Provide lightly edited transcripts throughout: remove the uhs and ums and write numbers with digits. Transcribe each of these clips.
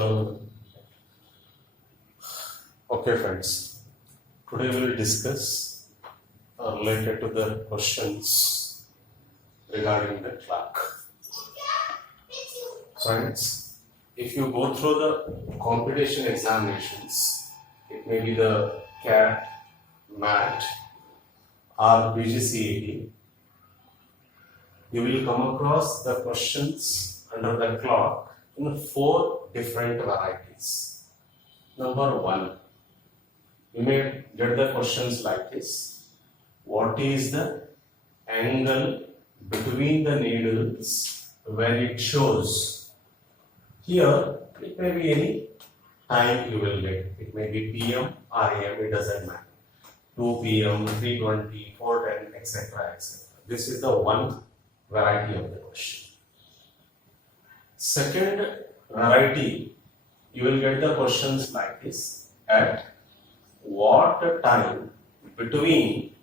So, okay friends, today we will discuss related to the questions regarding the clock. Friends, if you go through the competition examinations, it may be the CAT, MAT or BGCET, you will come across the questions under the clock in 4 different varieties. Number 1, you may get the questions like this. What is the angle between the needles when it shows? Here, it may be any time you will get. It may be PM or AM, it doesn't matter. 2 PM, 3:20, 4:10, etc. etc. This is the one variety of the question. Second variety, you will get the questions like this. At what time between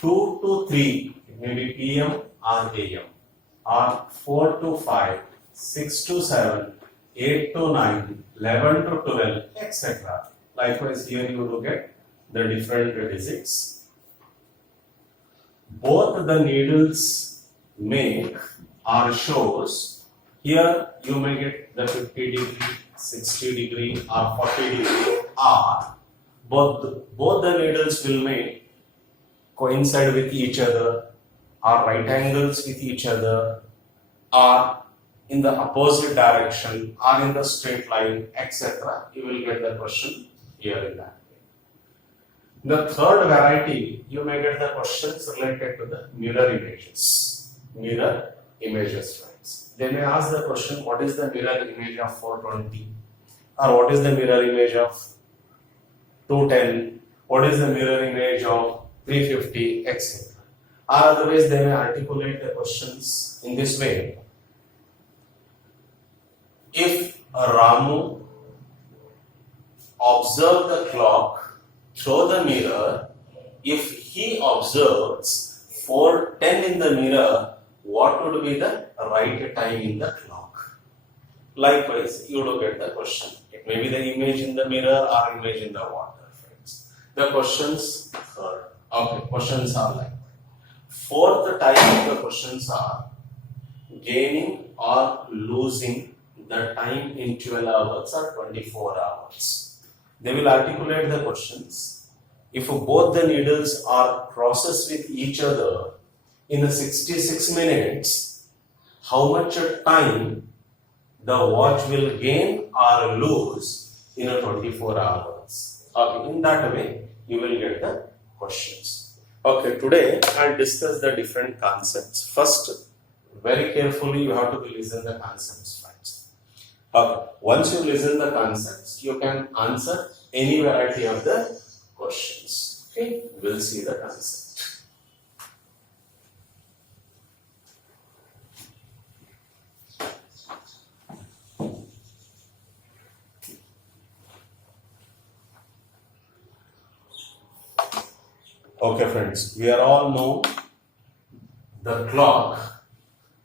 2 to 3, it may be PM or AM, or 4 to 5, 6 to 7, 8 to 9, 11 to 12, etc. Likewise, here you will get the different digits. Both the needles make or shows. Here you may get the 50 degree, 60 degree or 40 degree, or both the needles will make coincide with each other, or right angles with each other, or in the opposite direction, or in the straight line, etc. You will get the question here in that way. The third variety, you may get the questions related to the mirror images. Mirror images, friends. They may ask the question, what is the mirror image of 420? Or what is the mirror image of 210? What is the mirror image of 350, etc. Or otherwise, they may articulate the questions in this way. If Ramu observed the clock through the mirror, if he observes 4:10 in the mirror, what would be the right time in the clock? Likewise, you will get the question. It may be the image in the mirror or image in the water, friends. The questions are questions are like that. Fourth type of the questions are gaining or losing the time in 12 hours or 24 hours. They will articulate the questions. If both the needles are processed with each other in 66 minutes, how much time the watch will gain or lose in 24 hours? Okay, in that way, you will get the questions. Okay, today I'll discuss the different concepts. First, very carefully you have to listen the concepts, friends. Okay, once you listen the concepts, you can answer any variety of the questions. Okay, we'll see the concept. Okay friends, we are all know the clock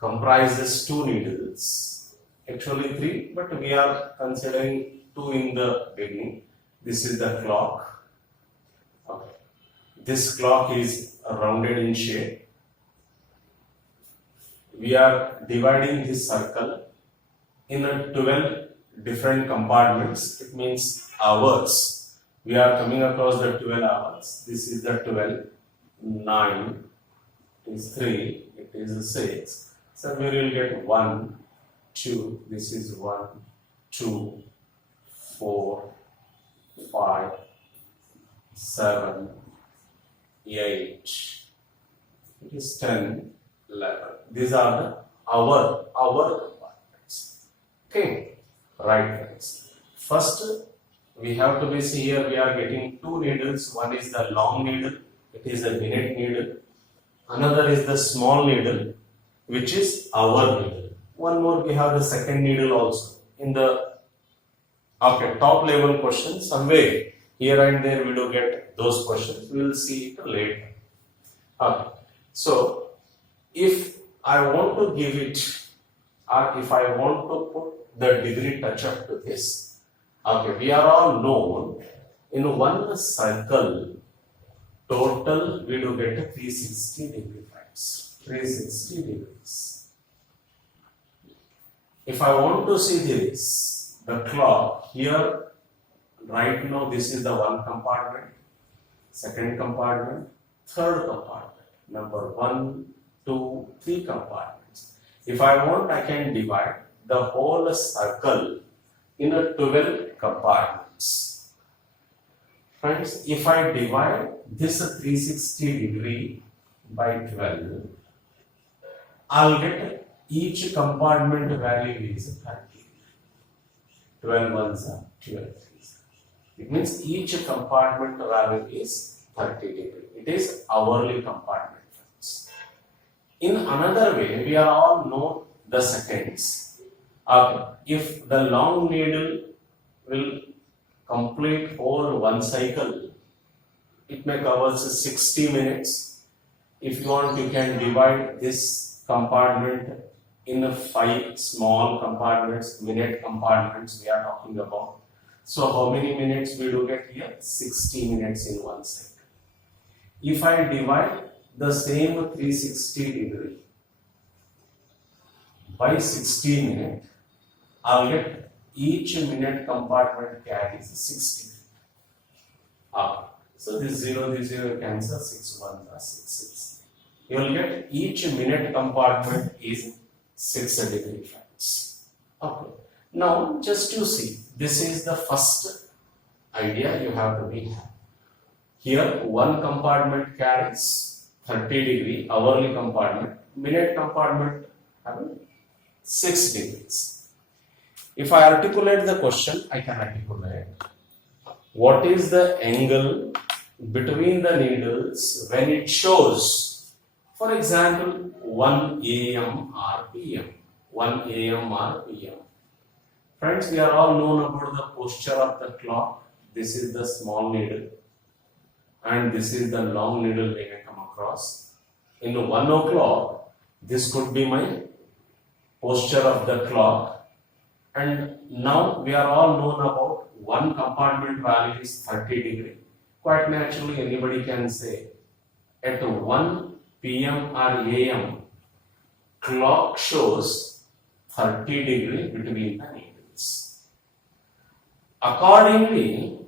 comprises 2 needles, actually 3, but we are considering 2 in the beginning. This is the clock. Okay. This clock is rounded in shape. We are dividing this circle in 12 different compartments. It means hours. We are coming across the 12 hours. This is the 12, 9, it is 3, it is 6. So we will get 1, 2, this is 1, 2, 4, 5, 7, 8, it is 10, 11. These are the hour compartments. Okay, right friends. First, we have to be see here we are getting 2 needles. One is the long needle, it is a minute needle. Another is the small needle, which is hour needle. One more, we have the second needle also. In the top level questions, somewhere here and there we do get those questions. We will see it later. Okay. So, if I want to give it, or if I want to put the degree touch up to this. Okay, we are all known in one circle, total we do get a 360 degree, friends. 360 degrees. If I want to see this, the clock here, right now this is the one compartment, second compartment, third compartment, number 1, 2, 3 compartments. If I want, I can divide the whole circle in a 12 compartments. Friends, if I divide this 360 degree by 12, I'll get each compartment value is 30. 12 ones are 12. It means each compartment value is 30 degree. It is hourly compartment, friends. In another way, we are all know the seconds. If the long needle will complete over one cycle, it may cover 60 minutes. If you want, you can divide this compartment in 5 small compartments, minute compartments we are talking about. So how many minutes we do get here? 60 minutes in one cycle. If I divide the same 360 degree by 60 minutes, I'll get each minute compartment carries 60. So this 0 cancel, 6 1 are 6 6. You will get each minute compartment is 6 degree, friends. Okay. Now just to see, this is the first idea you have to be. Here one compartment carries 30 degree, hourly compartment, minute compartment having 6 degrees. If I articulate the question, I can articulate what is the angle between the needles when it shows, for example, 1 AM or PM. 1 AM or PM. Friends, we are all known about the posture of the clock. This is the small needle and this is the long needle we can come across. In 1 o'clock, this could be my posture of the clock. And now we are all known about one compartment value is 30 degree. Quite naturally, anybody can say at 1 PM or AM, clock shows 30 degree between the needles. Accordingly,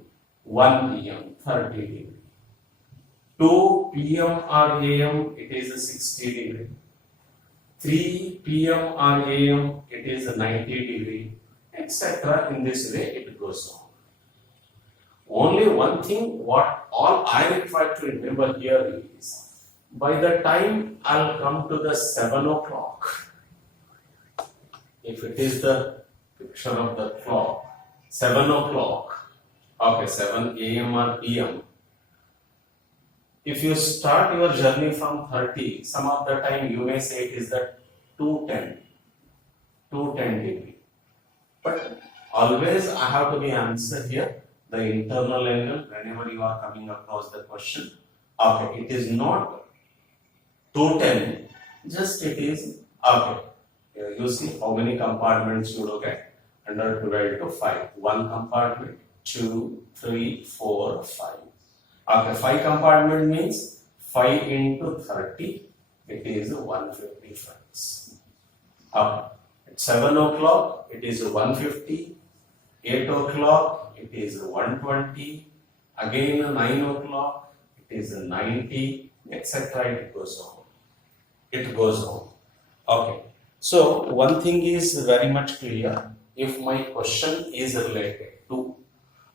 1 PM 30 degree. 2 PM or AM, it is a 60 degree. 3 PM or AM, it is a 90 degree, etc. In this way, it goes on. Only one thing, what all I require to remember here is, by the time I'll come to the 7 o'clock, if it is the picture of the clock, 7 o'clock, okay, 7 AM or PM, if you start your journey from 30, some of the time you may say it is the 210 degree. But always I have to be answered here, the internal angle whenever you are coming across the question. Okay, it is not 210, just it is, okay. You see how many compartments you look at under 12 to 5. 1 compartment, 2, 3, 4, 5. Okay, 5 compartment means 5 into 30, it is 150 francs. Okay. At 7 o'clock, it is 150. 8 o'clock, it is 120. Again, 9 o'clock, it is 90, etc. It goes on. It goes on. Okay. So, one thing is very much clear. If my question is related to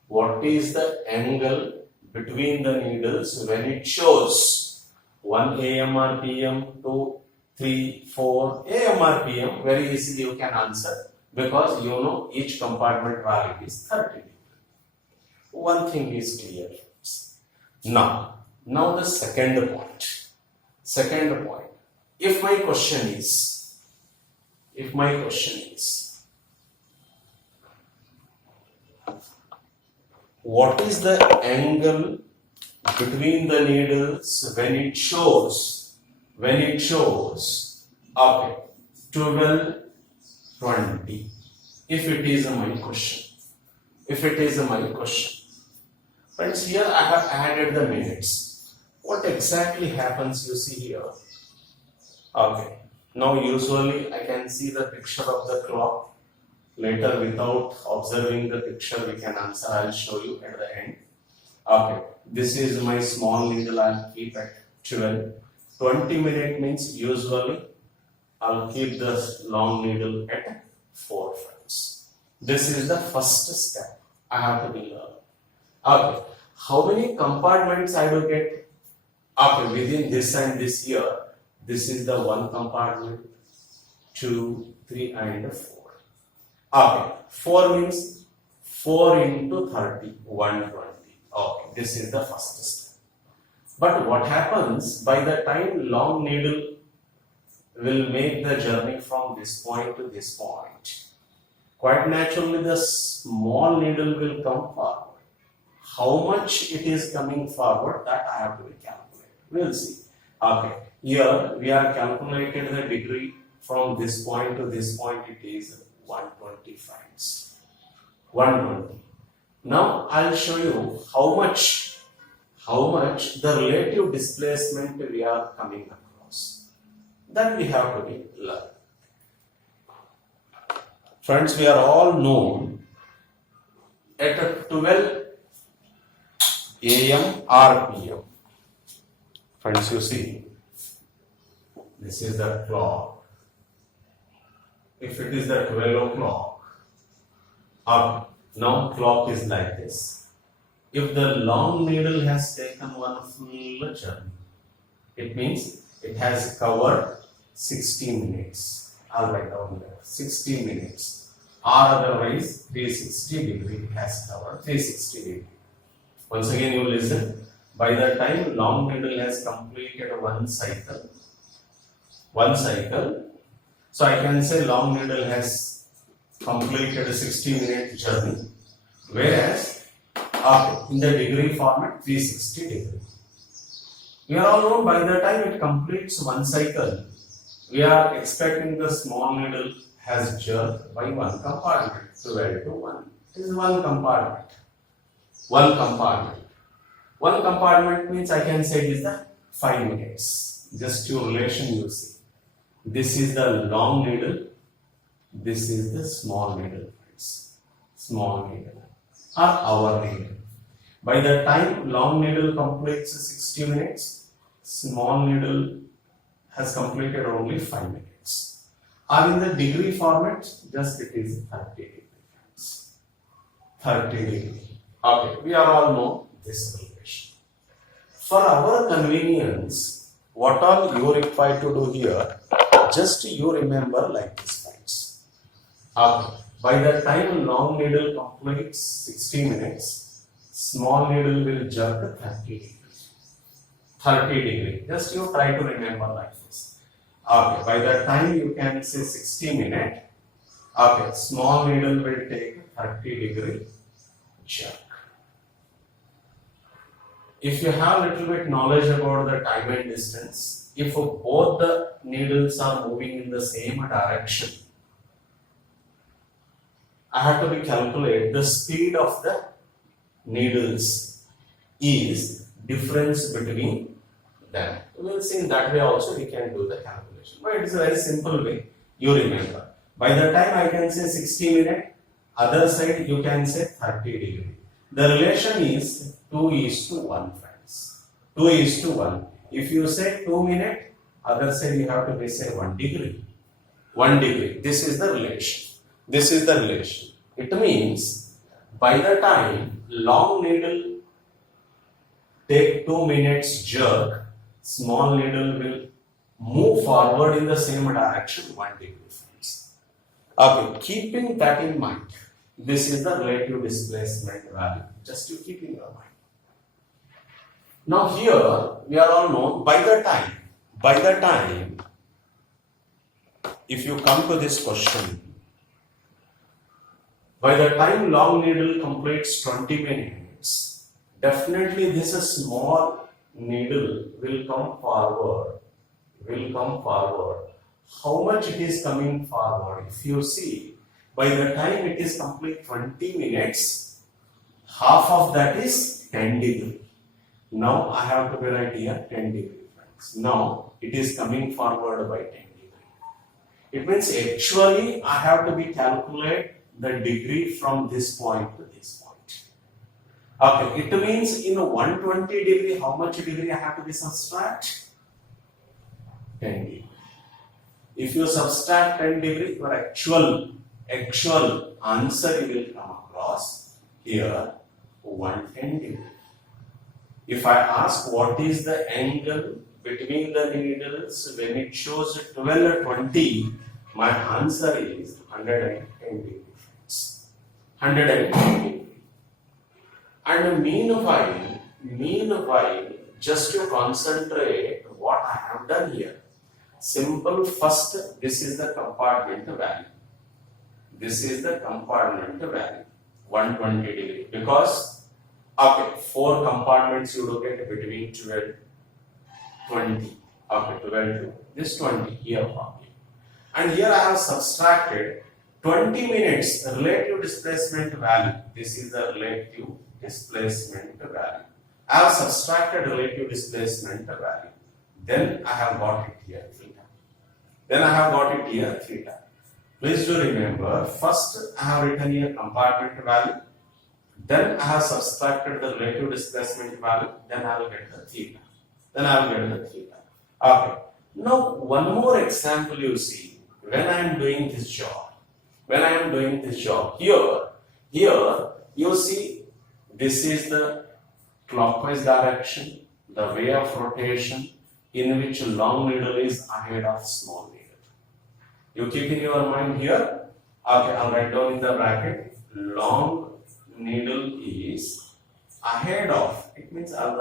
what is the angle between the needles when it shows 1 AM or PM, 2, 3, 4 AM or PM, very easily you can answer because you know each compartment value is 30. One thing is clear. Now the second point. If my question is, what is the angle between the needles when it shows, okay, 12, 20. if it is my question. If it is my question. Friends, here I have added the minutes. What exactly happens you see here? Okay. Now usually I can see the picture of the clock. Later without observing the picture we can answer. I will show you at the end. Okay. This is my small needle. I will keep at 12. 20 minutes means usually I will keep the long needle at 4 friends. This is the first step I have to be learned. Okay. How many compartments I will get? Okay, within this and this here, this is the one compartment, 2, 3 and 4. Okay, 4 means 4 into 30, 120. Okay, this is the first step. But what happens by the time long needle will make the journey from this point to this point? Quite naturally, the small needle will come forward. How much it is coming forward, that I have to be calculated. We'll see. Okay, here we are calculated the degree from this point to this point. It is 120 frames. 120. Now I'll show you how much the relative displacement we are coming across. That we have to be learned. Friends, we are all known at 12 AM or PM. Friends, you see, this is the clock. If it is the 12 o'clock, now clock is like this. If the long needle has taken one full journey, it means it has covered 60 minutes. I'll write down there, 60 minutes. Or otherwise, 360 degree has covered 360 degree. Once again, you listen. By the time long needle has completed one cycle, so I can say long needle has completed a 60-minute journey, whereas in the degree format, 360 degree. We are all known by the time it completes one cycle, we are expecting the small needle has jerked by one compartment, 12 to 1. It is one compartment. One compartment. One compartment means I can say it is the 5 minutes. Just your relation you see. This is the long needle. This is the small needle. Small needle or our needle. By the time long needle completes 60 minutes, small needle has completed only 5 minutes. Or in the degree format, just it is 30 degree. 30 degree. Okay, we are all know this relation. For our convenience, what all you require to do here, just you remember like this, friends. Okay. By the time long needle completes 60 minutes, small needle will jerk 30 degree. 30 degree. Just you try to remember like this. Okay. By the time you can say 60 minutes, okay, small needle will take 30 degree jerk. If you have a little bit knowledge about the time and distance, if both the needles are moving in the same direction, I have to calculate the speed of the needles is difference between them. We will see in that way also we can do the calculation. But it is a very simple way. You remember. By the time I can say 60 minutes, other side you can say 30 degree. The relation is 2:1, friends. 2:1. If you say 2 minutes, other side you have to say 1 degree. 1 degree. This is the relation. This is the relation. It means by the time long needle take 2 minutes jerk, small needle will move forward in the same direction 1 degree. Friends. Okay, keeping that in mind, this is the relative displacement value. Just you keep in your mind. Now here we are all known by the time, if you come to this question, by the time long needle completes 20 minutes, definitely this small needle will come forward. How much it is coming forward? If you see, By the time it is complete 20 minutes, half of that is 10 degree. Now I have to write here 10 degree, friends. Now it is coming forward by 10 degree. It means actually I have to be calculate the degree from this point to this point. Okay, it means in 120 degree, how much degree I have to be subtract? 10 degree. If you subtract 10 degree, your actual answer you will come across here 110 degree. If I ask what is the angle between the needles when it shows 12 or 20, my answer is 110 degree. 110 degree. And meanwhile, just to concentrate what I have done here. Simple, first, this is the compartment value. This is the compartment value, 120 degree. Because, okay, 4 compartments you look at between 12, 20. Okay, 12 to this 20 here from here. And here I have subtracted 20 minutes relative displacement value. This is the relative displacement value. I have subtracted relative displacement value. Then I have got it here theta. Then I have got it here theta. Please do remember, first I have written here compartment value. Then I have subtracted the relative displacement value. Then I will get the theta. Okay. Now one more example you see when I am doing this job. Here you see this is the clockwise direction, the way of rotation in which long needle is ahead of small needle. You keep in your mind here. Okay, I'll write down in the bracket. Long needle is ahead of. It means I'll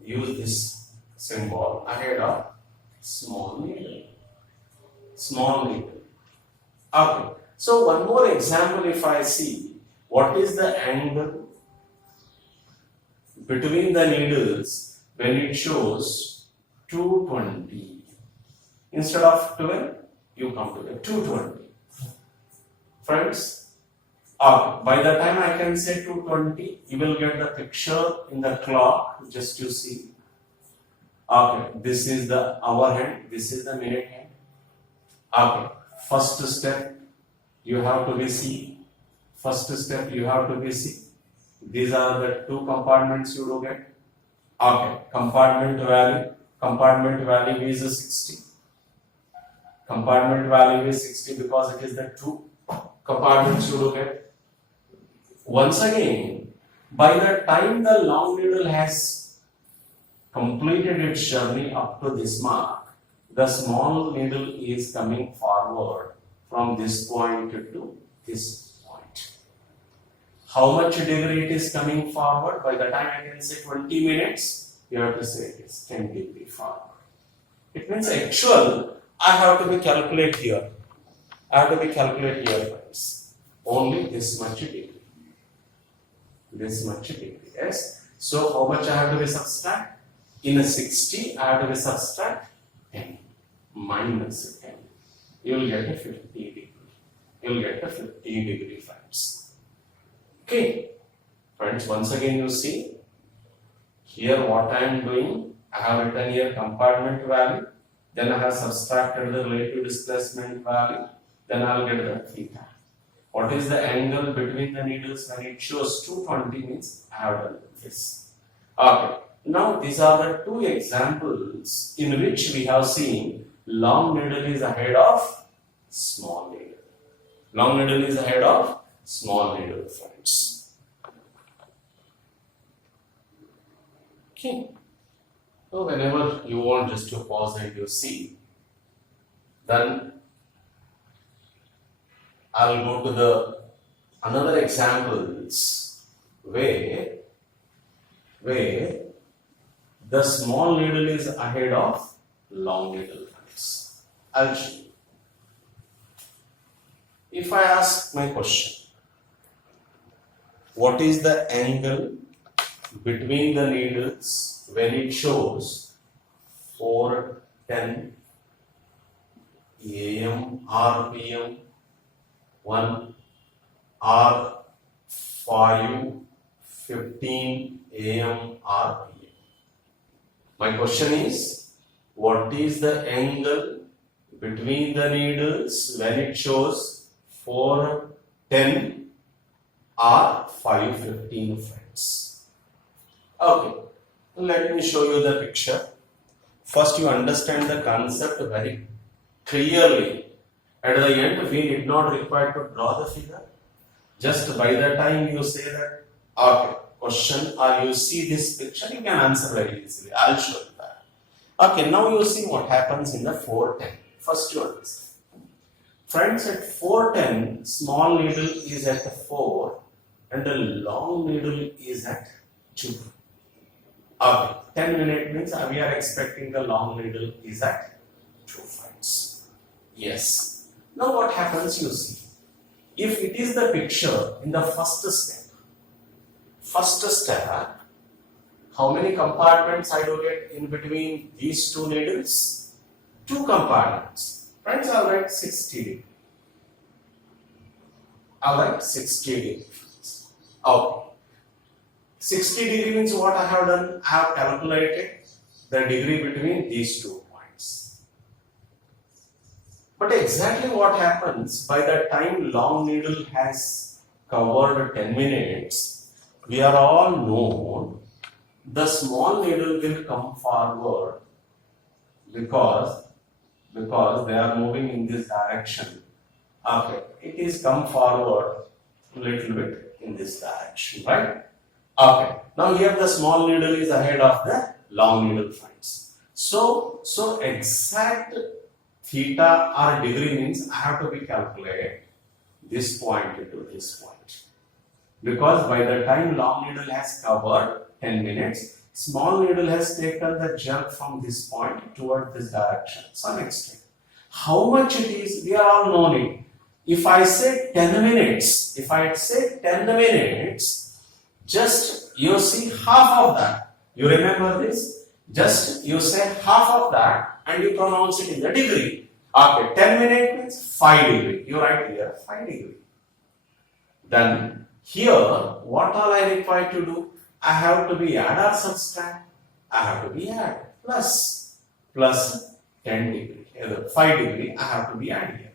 use this symbol ahead of small needle. Okay. So one more example, if I see what is the angle between the needles when it shows 220. Instead of 12, you come to the 220. Friends, by the time I can say 220, you will get the picture in the clock, just you see. Okay, this is the hour hand, this is the minute hand. Okay, first step you have to be see. These are the 2 compartments you look at. Okay, compartment value is 60. Compartment value is 60 because it is the 2 compartments you look at. Once again, by the time the long needle has completed its journey up to this mark, the small needle is coming forward from this point to this point. How much degree it is coming forward? By the time I can say 20 minutes, you have to say it is 10 degree forward. It means actual, I have to be calculate here. Friends. Only this much degree. Yes. So how much I have to be subtract? In a 60, I have to be subtract 10 minus 10. You will get a 50 degree. Friends. Okay. Friends, once again you see here what I am doing. I have written here compartment value. Then I have subtracted the relative displacement value. Then I will get the theta. What is the angle between the needles when it shows 220 means I have done this. Okay. Now these are the 2 examples in which we have seen long needle is ahead of small needle. Friends. Okay. So whenever you want just to pause and you see, then I'll go to the another examples where the small needle is ahead of long needle. Friends. I'll show you. If I ask my question, what is the angle between the needles when it shows 4:10 AM or PM, 1 or 5:15 a.m. or p.m. My question is, what is the angle between the needles when it shows 4:10 or 5:15 friends? Okay, let me show you the picture. First, you understand the concept very clearly. At the end, we need not require to draw the figure. Just by the time you say that, okay, question, or you see this picture, you can answer very easily. I'll show you that. Okay, now you see what happens in the 4:10. First, you understand. Friends, at 4:10, small needle is at 4 and the long needle is at 2. Okay, 10 minutes means we are expecting the long needle is at 2 friends. Yes. Now what happens, you see. If it is the picture in the first step, how many compartments I do get in between these two needles? 2 compartments. Friends, I'll write 60 degree. I'll write 60 degree. Okay. 60 degree means what I have done? I have calculated the degree between these 2 points. But exactly what happens by the time long needle has covered 10 minutes, we are all known the small needle will come forward because they are moving in this direction. Okay, it is come forward a little bit in this direction, right? Okay, now here the small needle is ahead of the long needle friends. So exact theta or degree means I have to be calculated this point into this point. Because by the time long needle has covered 10 minutes, small needle has taken the jerk from this point toward this direction, some extent. How much it is, we are all knowing. If I say 10 minutes, just you see half of that. You remember this? Just you say half of that and you pronounce it in the degree. Okay, 10 minutes means 5 degree. You write here 5 degree. Then here, what all I require to do? I have to be add or subtract. I have to be add plus 10 degree. 5 degree I have to be add here.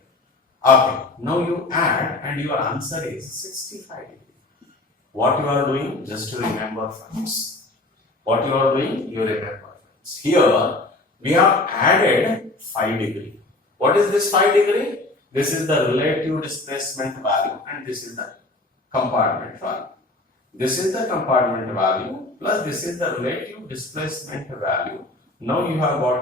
Okay, now you add and your answer is 65 degree. What you are doing? Just to remember friends. What you are doing? You remember friends. Here we have added 5 degree. What is this 5 degree? This is the relative displacement value and this is the compartment value. This is the compartment value plus this is the relative displacement value. Now you have got